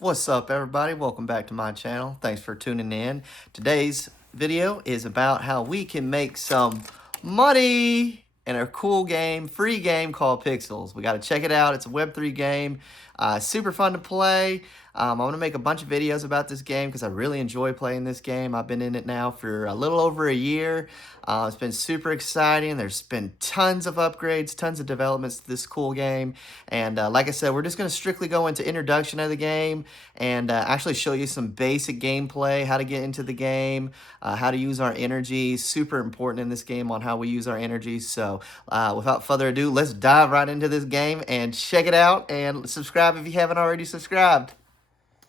What's up, everybody? Welcome back to my channel. Thanks for tuning in. Today's video is about how we can make some money in a cool game, free game called Pixels. We got to check it out. It's a Web3 game. Super fun to play. I'm going to make a bunch of videos about this game because I really enjoy playing this game. I've been in it now for a little over a year. It's been super exciting. There's been tons of upgrades, tons of developments to this cool game. And like I said, we're just going to strictly go into introduction of the game and actually show you some basic gameplay, how to get into the game, how to use our energy. Super important in this game on how we use our energy. So without further ado, let's dive right into this game and check it out, and subscribe if you haven't already subscribed.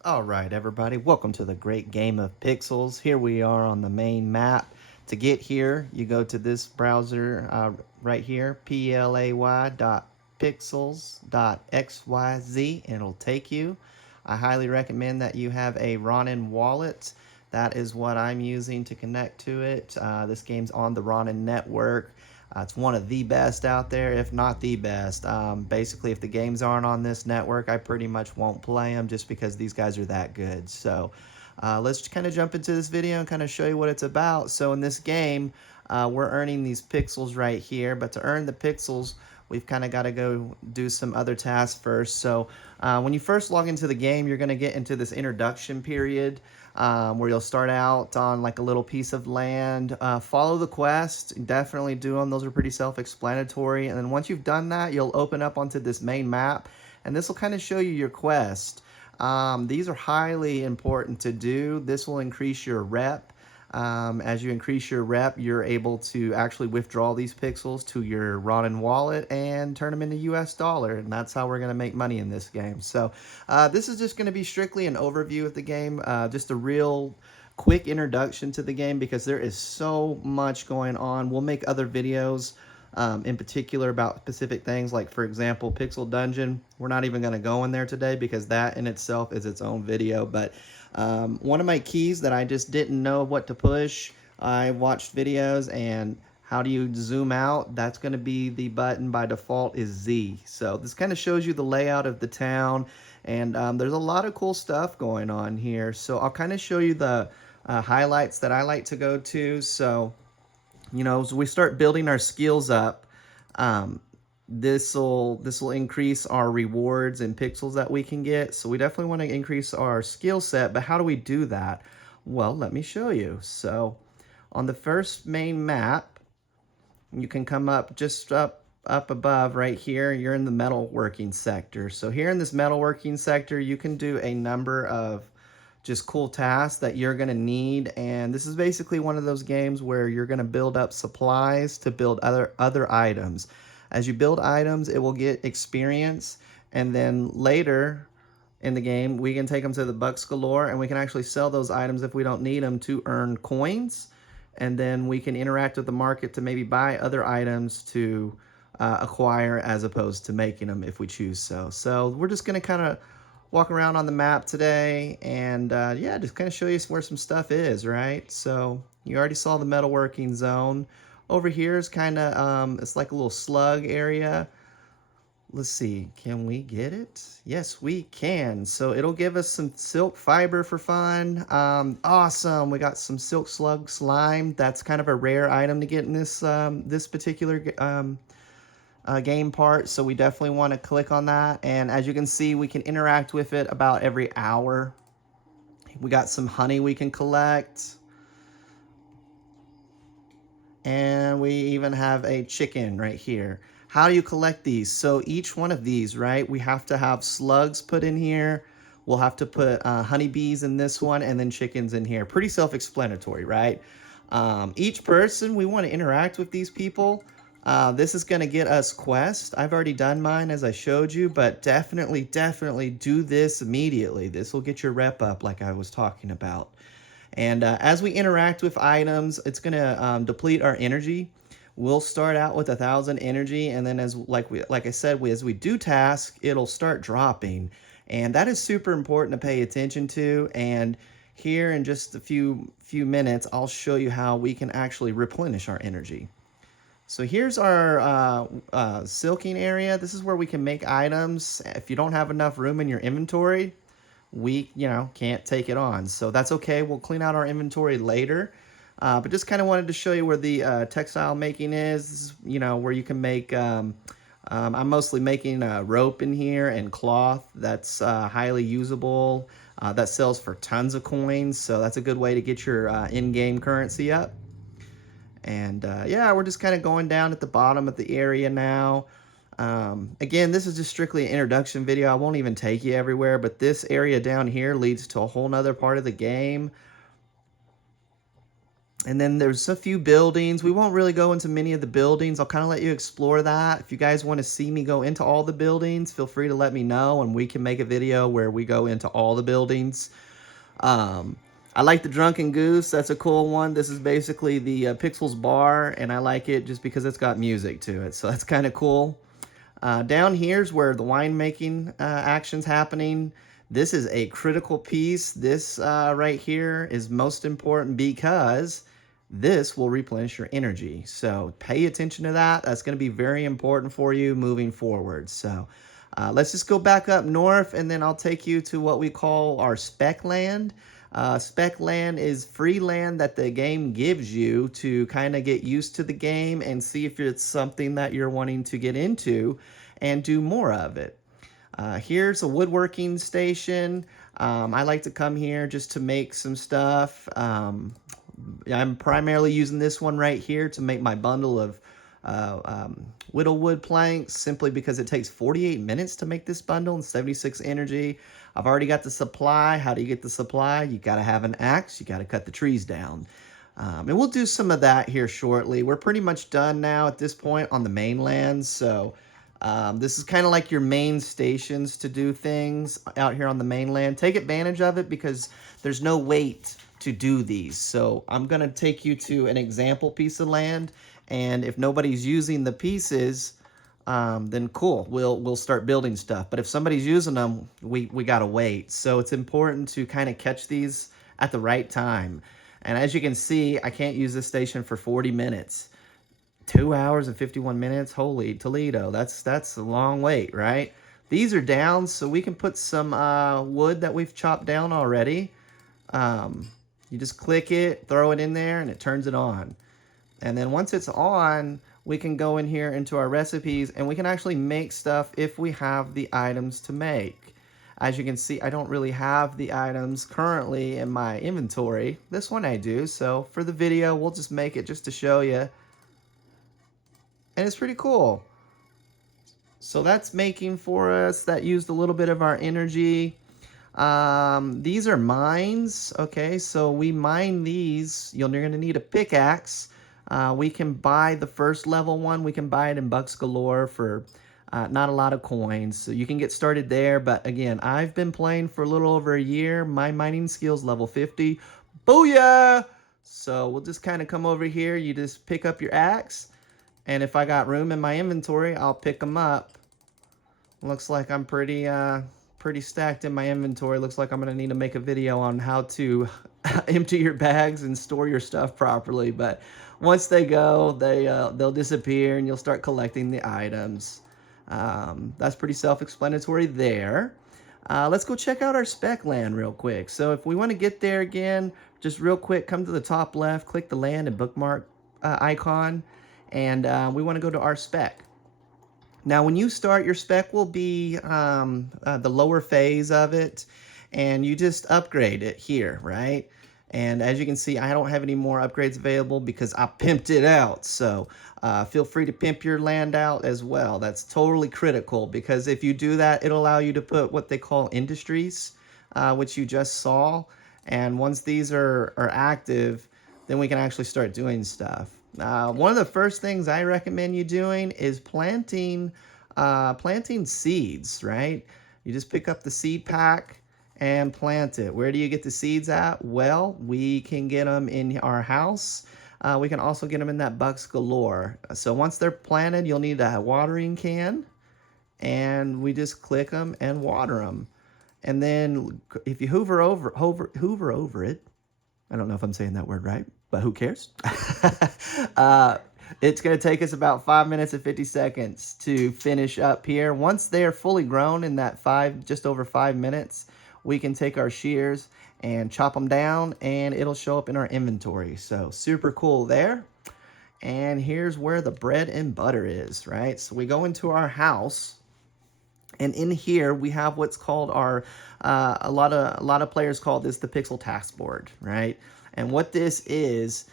All right, everybody, welcome to the great game of Pixels. Here we are on the main map. To get here, you go to this browser right here, play.pixels.xyz, and it'll take you. I highly recommend that you have a Ronin wallet. That is what I'm using to connect to it. This game's on the Ronin network. It's one of the best out there, if not the best. Basically, if the games aren't on this network, I pretty much won't play them just because these guys are that good. So let's kind of jump into this video and kind of show you what it's about. So in this game, we're earning these pixels right here. But to earn the pixels, we've kind of got to go do some other tasks first. So when you first log into the game, you're going to get into this introduction period. Where you'll start out on like a little piece of land. Follow the quest, definitely do them. Those are pretty self-explanatory. And then once you've done that, you'll open up onto this main map, and this will kind of show you your quest. These are highly important to do. This will increase your rep. As you increase your rep, you're able to actually withdraw these pixels to your Ronin wallet and turn them into US dollar, and that's how we're going to make money in this game. So this is just going to be strictly an overview of the game, just a real quick introduction to the game because there is so much going on. We'll make other videos in particular about specific things, like for example Pixel Dungeon. We're not even going to go in there today because that in itself is its own video. But one of my keys that I just didn't know what to push, I watched videos, and how do you zoom out? That's going to be the button by default is Z. So this kind of shows you the layout of the town, and there's a lot of cool stuff going on here. So I'll kind of show you the highlights that I like to go to. So as we start building our skills up, this will increase our rewards and pixels that we can get. So we definitely want to increase our skill set. But how do we do that? Well, let me show you. So on the first main map, you can come up just up above right here. You're in the metalworking sector. So here in this metalworking sector, you can do a number of just cool tasks that you're going to need. And this is basically one of those games where you're going to build up supplies to build other items. As you build items, it will get experience, and then later in the game we can take them to the Bucks Galore, and we can actually sell those items if we don't need them to earn coins, and then we can interact with the market to maybe buy other items to acquire as opposed to making them if we choose so. So we're just going to kind of walk around on the map today and yeah, just kind of show you where some stuff is, right? So you already saw the metalworking zone. Over here is kind of, it's like a little slug area. Let's see, can we get it? Yes, we can. So it'll give us some silk fiber for fun. Awesome, we got some silk slug slime. That's kind of a rare item to get in this this particular game part, so we definitely want to click on that. And as you can see, we can interact with it about every hour. We got some honey we can collect, and we even have a chicken right here. How do you collect these? So each one of these, right, we have to have slugs put in here. We'll have to put honeybees in this one, and then chickens in here. Pretty self-explanatory, right? Each person, we want to interact with these people. This is going to get us quests. I've already done mine as I showed you, but definitely do this immediately. This will get your rep up like I was talking about. And as we interact with items, it's going to deplete our energy. We'll start out with 1,000 energy, and then as I said, as we do tasks, it'll start dropping. And that is super important to pay attention to. And here in just a few minutes, I'll show you how we can actually replenish our energy. So here's our silking area. This is where we can make items. If you don't have enough room in your inventory, we, can't take it on. So that's okay. We'll clean out our inventory later. But just kind of wanted to show you where the textile making is, where you can make, I'm mostly making rope in here and cloth that's highly usable. That sells for tons of coins. So that's a good way to get your in-game currency up. And yeah, we're just kind of going down at the bottom of the area now. Again, this is just strictly an introduction video. I won't even take you everywhere, but this area down here leads to a whole nother part of the game. And then there's a few buildings. We won't really go into many of the buildings. I'll kind of let you explore that. If you guys want to see me go into all the buildings, feel free to let me know, and we can make a video where we go into all the buildings. I like the Drunken Goose. That's a cool one. This is basically the Pixels bar, and I like it just because it's got music to it. So that's kind of cool. Down here's where the winemaking action's happening. This is a critical piece. This right here is most important because this will replenish your energy. So pay attention to that. That's going to be very important for you moving forward. So let's just go back up north, and then I'll take you to what we call our spec land. Spec land is free land that the game gives you to kind of get used to the game and see if it's something that you're wanting to get into and do more of it. Here's a woodworking station. I like to come here just to make some stuff. I'm primarily using this one right here to make my bundle of whittle wood planks, simply because it takes 48 minutes to make this bundle and 76 energy. I've already got the supply. How do you get the supply? You got to have an axe. You got to cut the trees down. And we'll do some of that here shortly. We're pretty much done now at this point on the mainland. So this is kind of like your main stations to do things out here on the mainland. Take advantage of it because there's no wait to do these. So I'm going to take you to an example piece of land. And if nobody's using the pieces, then cool, we'll start building stuff. But if somebody's using them, we gotta wait. So it's important to kind of catch these at the right time. And as you can see, I can't use this station for 40 minutes. 2 hours and 51 minutes. Holy Toledo, that's a long wait, right? These are down, so we can put some wood that we've chopped down already. You just click it, throw it in there, and it turns it on. And then once it's on, we can go in here into our recipes, and we can actually make stuff if we have the items to make. As you can see, I don't really have the items currently in my inventory. This one I do, so for the video, we'll just make it just to show you. And it's pretty cool. So that's making for us. That used a little bit of our energy. These are mines. Okay, so we mine these. You're going to need a pickaxe. We can buy the first level one. We can buy it in Bucks Galore for not a lot of coins. So you can get started there. But again, I've been playing for a little over a year. My mining skills level 50. Booyah! So we'll just kind of come over here. You just pick up your axe. And if I got room in my inventory, I'll pick them up. Looks like I'm pretty stacked in my inventory. Looks like I'm going to need to make a video on how to empty your bags and store your stuff properly. But once they go, they'll disappear and you'll start collecting the items. That's pretty self-explanatory there. Let's go check out our spec land real quick. So if we want to get there again, just real quick, come to the top left, click the land and bookmark icon, and we want to go to our spec. Now, when you start, your spec will be the lower phase of it, and you just upgrade it here, right? And as you can see, I don't have any more upgrades available because I pimped it out. So feel free to pimp your land out as well. That's totally critical because if you do that, it'll allow you to put what they call industries, which you just saw. And once these are active, then we can actually start doing stuff. One of the first things I recommend you doing is planting seeds, right? You just pick up the seed pack and plant it. Where do you get the seeds at? Well, we can get them in our house. We can also get them in that Bucks Galore. So once they're planted, you'll need a watering can, and we just click them and water them. And then if you hoover over it, I don't know if I'm saying that word right, but who cares? It's going to take us about 5 minutes and 50 seconds to finish up here. Once they're fully grown in that just over 5 minutes, we can take our shears and chop them down, and it'll show up in our inventory. So super cool there. And here's where the bread and butter is, right? So we go into our house, and in here we have what's called our a lot of players call this the pixel task board, right? And what this is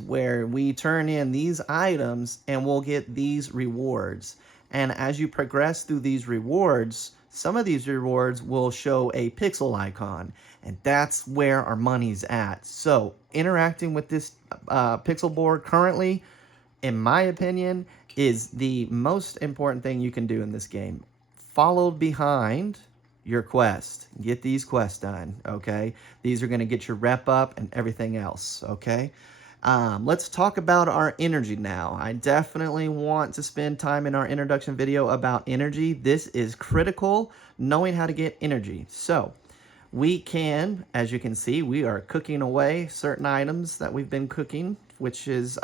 where we turn in these items and we'll get these rewards. And as you progress through these rewards, some of these rewards will show a pixel icon, and that's where our money's at. So interacting with this pixel board currently, in my opinion, is the most important thing you can do in this game. Followed behind your quest. Get these quests done, okay? These are going to get your rep up and everything else, okay? Let's talk about our energy now. I definitely want to spend time in our introduction video about energy. This is critical, knowing how to get energy. So we can, as you can see, we are cooking away certain items that we've been cooking, which is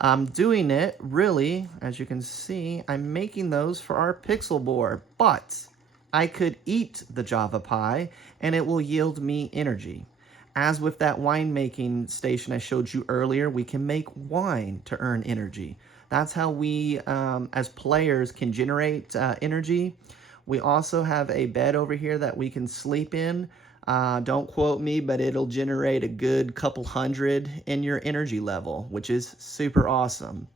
I'm doing it really, as you can see, I'm making those for our pixel board, but I could eat the Java Pie and it will yield me energy. As with that winemaking station I showed you earlier, we can make wine to earn energy. That's how we, as players, can generate energy. We also have a bed over here that we can sleep in. Don't quote me, but it'll generate a good couple hundred in your energy level, which is super awesome.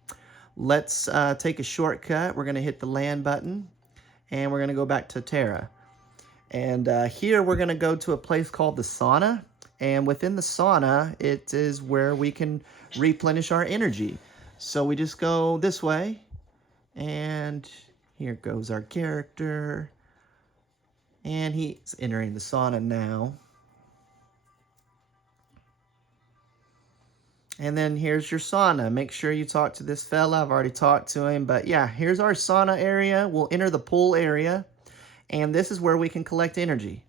Let's take a shortcut. We're going to hit the land button, and we're going to go back to Terra. And here we're going to go to a place called the sauna. And within the sauna, it is where we can replenish our energy. So we just go this way, and here goes our character. And he's entering the sauna now. And then here's your sauna. Make sure you talk to this fella. I've already talked to him. But yeah, here's our sauna area. We'll enter the pool area. And this is where we can collect energy.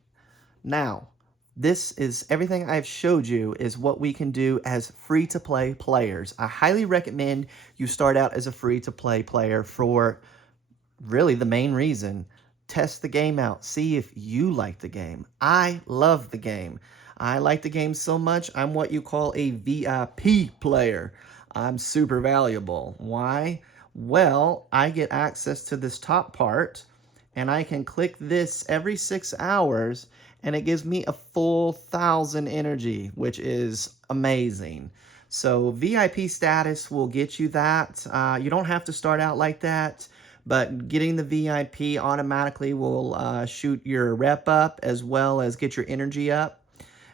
Now, this is everything I've showed you is what we can do as free-to-play players. I highly recommend you start out as a free-to-play player for really the main reason. Test the game out. See if you like the game. I love the game. I like the game so much, I'm what you call a VIP player. I'm super valuable. Why? Well, I get access to this top part, and I can click this every 6 hours, and it gives me a full 1,000 energy, which is amazing. So VIP status will get you that. You don't have to start out like that, but getting the VIP automatically will shoot your rep up as well as get your energy up.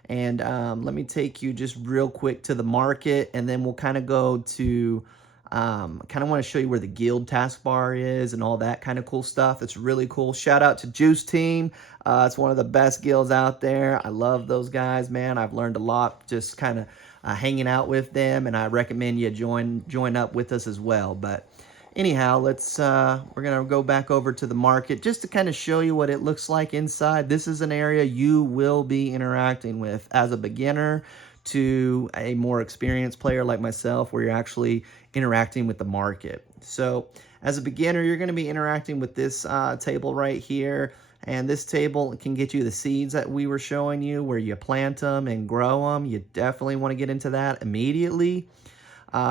And let me take you just real quick to the market, and then we'll kind of go to, kind of want to show you where the guild taskbar is and all that kind of cool stuff. It's really cool. Shout out to Juice Team. It's one of the best guilds out there. I love those guys, man. I've learned a lot just kind of hanging out with them, and I recommend you join up with us as well. But anyhow, we're gonna go back over to the market just to kind of show you what it looks like inside. This is an area you will be interacting with as a beginner to a more experienced player like myself, where you're actually interacting with the market. So as a beginner, you're going to be interacting with this table right here. And this table can get you the seeds that we were showing you, where you plant them and grow them. You definitely want to get into that immediately.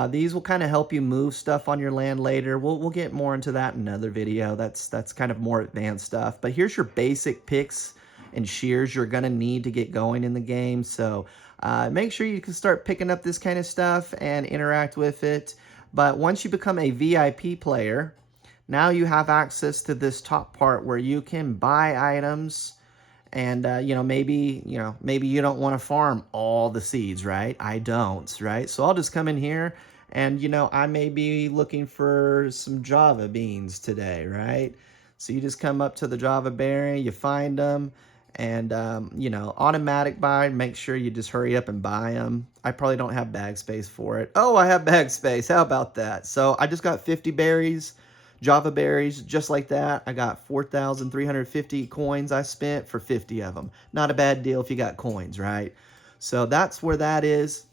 These will kind of help you move stuff on your land later. We'll get more into that in another video. That's kind of more advanced stuff. But here's your basic picks and shears you're going to need to get going in the game. So make sure you can start picking up this kind of stuff and interact with it. But once you become a VIP player, now you have access to this top part where you can buy items. And, maybe you don't want to farm all the seeds, right? I don't, right? So I'll just come in here and, I may be looking for some Java beans today, right? So you just come up to the Java berry, you find them, and, automatic buy, make sure you just hurry up and buy them. I probably don't have bag space for it. Oh, I have bag space. How about that? So I just got 50 berries. Java berries, just like that. I got 4,350 coins I spent for 50 of them. Not a bad deal if you got coins, right? So that's where that is.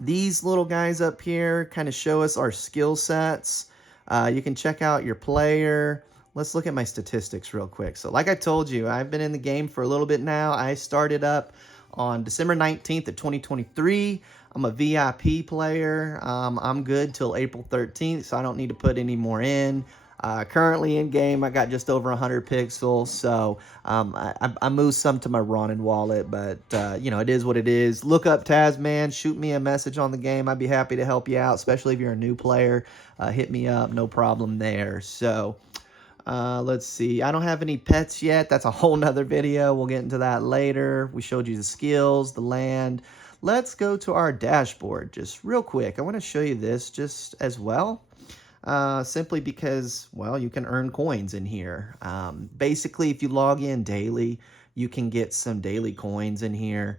These little guys up here kind of show us our skill sets. You can check out your player. let's look at my statistics real quick. So like I told you, I've been in the game for a little bit now. I started up on December 19th of 2023. I'm a VIP player. I'm good till April 13th, so I don't need to put any more in. Currently in game, I got just over 100 pixels, so I moved some to my Ronin wallet, but you know, it is what it is. Look up Tasman, shoot me a message on the game. I'd be happy to help you out, especially if you're a new player. Hit me up, no problem there. So let's see. I don't have any pets yet. That's a whole nother video. We'll get into that later. We showed you the skills, the land. Let's go to our dashboard just real quick. I want to show you this just as well. Simply because, well, you can earn coins in here. Basically, if you log in daily, you can get some daily coins in here.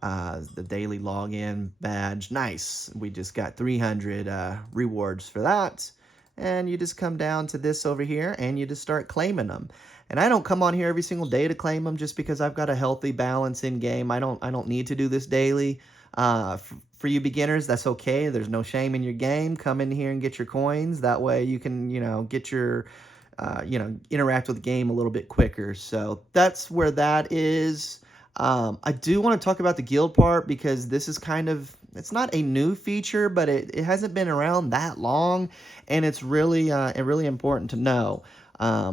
The daily login badge, nice. We just got 300 rewards for that. And you just come down to this over here and you just start claiming them. And I don't come on here every single day to claim them just because I've got a healthy balance in game. I don't need to do this daily. For you beginners, that's okay. There's no shame in your game. Come in here and get your coins. That way you can, you know, get your, interact with the game a little bit quicker. So that's where that is. I do want to talk about the guild part because this is kind of, it's not a new feature, but it hasn't been around that long, and it's really important to know.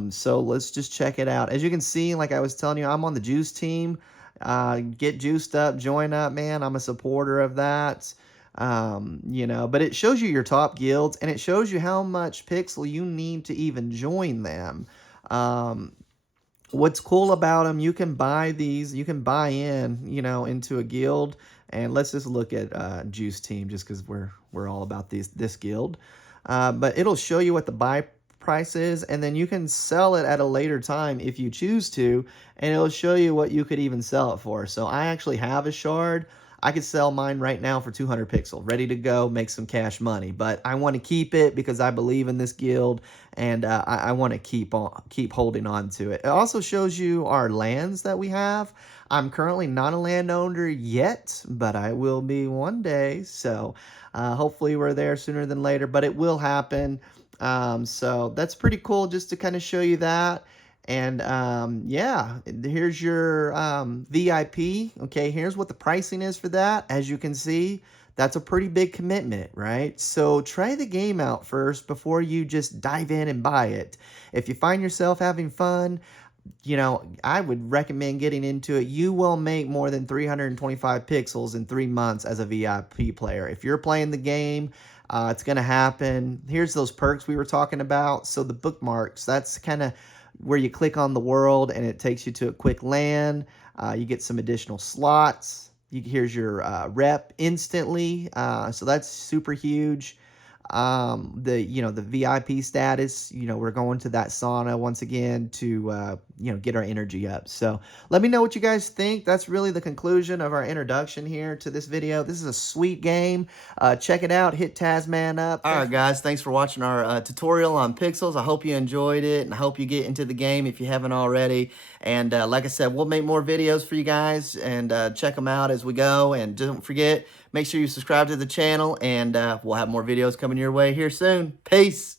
So let's just check it out. As you can see, like I was telling you, I'm on the juice team. Get juiced up, join up, man. I'm a supporter of that. But it shows you your top guilds, and it shows you how much pixel you need to even join them. What's cool about them, you can buy these, you can buy in, into a guild. And let's just look at Juice Team, just because we're all about this guild. But it'll show you what the buy price is, and then you can sell it at a later time if you choose to, and it'll show you what you could even sell it for. So I actually have a shard. I could sell mine right now for 200 pixel, ready to go, make some cash money. But I want to keep it because I believe in this guild, and I want to keep holding on to it. It also shows you our lands that we have. I'm currently not a landowner yet, but I will be one day. So hopefully we're there sooner than later, but it will happen. So that's pretty cool just to kind of show you that. And yeah, here's your VIP. Okay, here's what the pricing is for that. As you can see, that's a pretty big commitment, right? So try the game out first before you just dive in and buy it. If you find yourself having fun, I would recommend getting into it. You will make more than 325 pixels in 3 months as a VIP player. If you're playing the game, it's going to happen. Here's those perks we were talking about. So the bookmarks, that's kind of where you click on the world and it takes you to a quick land. You get some additional slots. Here's your rep instantly. So that's super huge. The VIP status, we're going to that sauna once again to, get our energy up. So let me know what you guys think. That's really the conclusion of our introduction here to this video. This is a sweet game. Check it out. Hit Tasman up. All right, guys. Thanks for watching our tutorial on Pixels. I hope you enjoyed it, and I hope you get into the game if you haven't already. And like I said, we'll make more videos for you guys, and check them out as we go. And don't forget, make sure you subscribe to the channel, and we'll have more videos coming your way here soon. Peace.